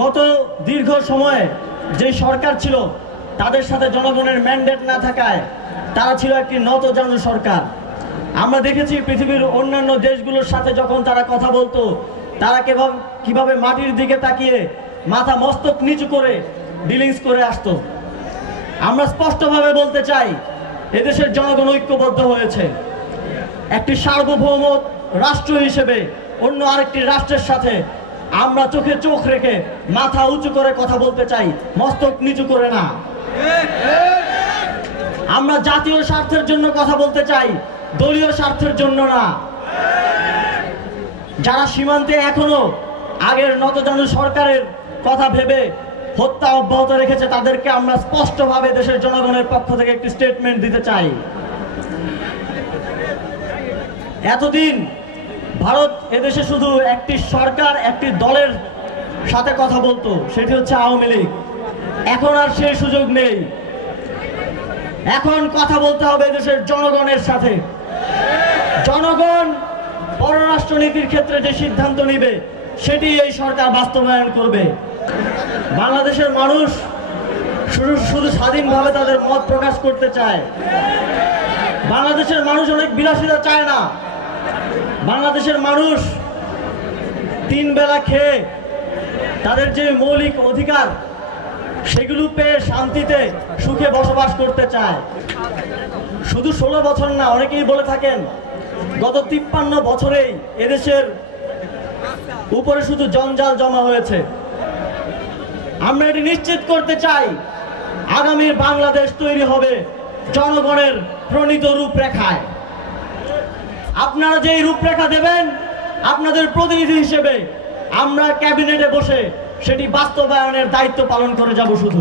গত দীর্ঘ সময়ে যে সরকার ছিল তাদের সাথে জনগণের ম্যান্ডেট না থাকায় তারা ছিল একটি নতজানু সরকার। আমরা দেখেছি পৃথিবীর অন্যান্য দেশগুলোর সাথে যখন তারা কথা বলতো, তারা কিভাবে মাটির দিকে তাকিয়ে মাথা মস্তক নিচু করে ডিলিংস করে আসতো। আমরা স্পষ্টভাবে বলতে চাই, এদেশের জনগণ ঐক্যবদ্ধ হয়েছে। একটি সার্বভৌম রাষ্ট্র হিসেবে অন্য আরেকটি রাষ্ট্রের সাথে আমরা চোখে চোখ রেখে মাথা উঁচু করে কথা বলতে চাই, মস্তক নিচু করে না। আমরা জাতীয় স্বার্থের জন্য কথা বলতে চাই, দলীয় স্বার্থের জন্য না। যারা সীমান্তে এখনো আগের নতজানু সরকারের কথা ভেবে হত্যা অব্যাহত রেখেছে, তাদেরকে আমরা স্পষ্টভাবে দেশের জনগণের পক্ষ থেকে একটি স্টেটমেন্ট দিতে চাই। এতদিন ভারত এদেশে শুধু একটি সরকার, একটি দলের সাথে কথা বলতো, সেটি হচ্ছে আওয়ামী লীগ। এখন আর সেই সুযোগ নেই। এখন কথা বলতে হবে দেশের জনগণের সাথে। জনগণ পররাষ্ট্রনীতির ক্ষেত্রে যে সিদ্ধান্ত নেবে সেটি এই সরকার বাস্তবায়ন করবে। বাংলাদেশের মানুষ শুধু স্বাধীনভাবে তাদের মত প্রকাশ করতে চায়। বাংলাদেশের মানুষ অনেক বিলাসিতা চায় না। বাংলাদেশের মানুষ 3 বেলা খেয়ে তাদের যে মৌলিক অধিকার সেগুলো পেয়ে শান্তিতে সুখে বসবাস করতে চায়। শুধু 16 বছর না, অনেকেই বলে থাকেন গত 53 বছরেই এদেশের উপরে শুধু জঞ্জাল জমা হয়েছে। আমরা এটি নিশ্চিত করতে চাই, আগামী বাংলাদেশ তৈরি হবে জনগণের প্রণীত রূপরেখায়। আপনারা যেই রূপরেখা দেবেন, আপনাদের প্রতিনিধি হিসেবে আমরা ক্যাবিনেটে বসে সেটি বাস্তবায়নের দায়িত্ব পালন করে যাব শুধু।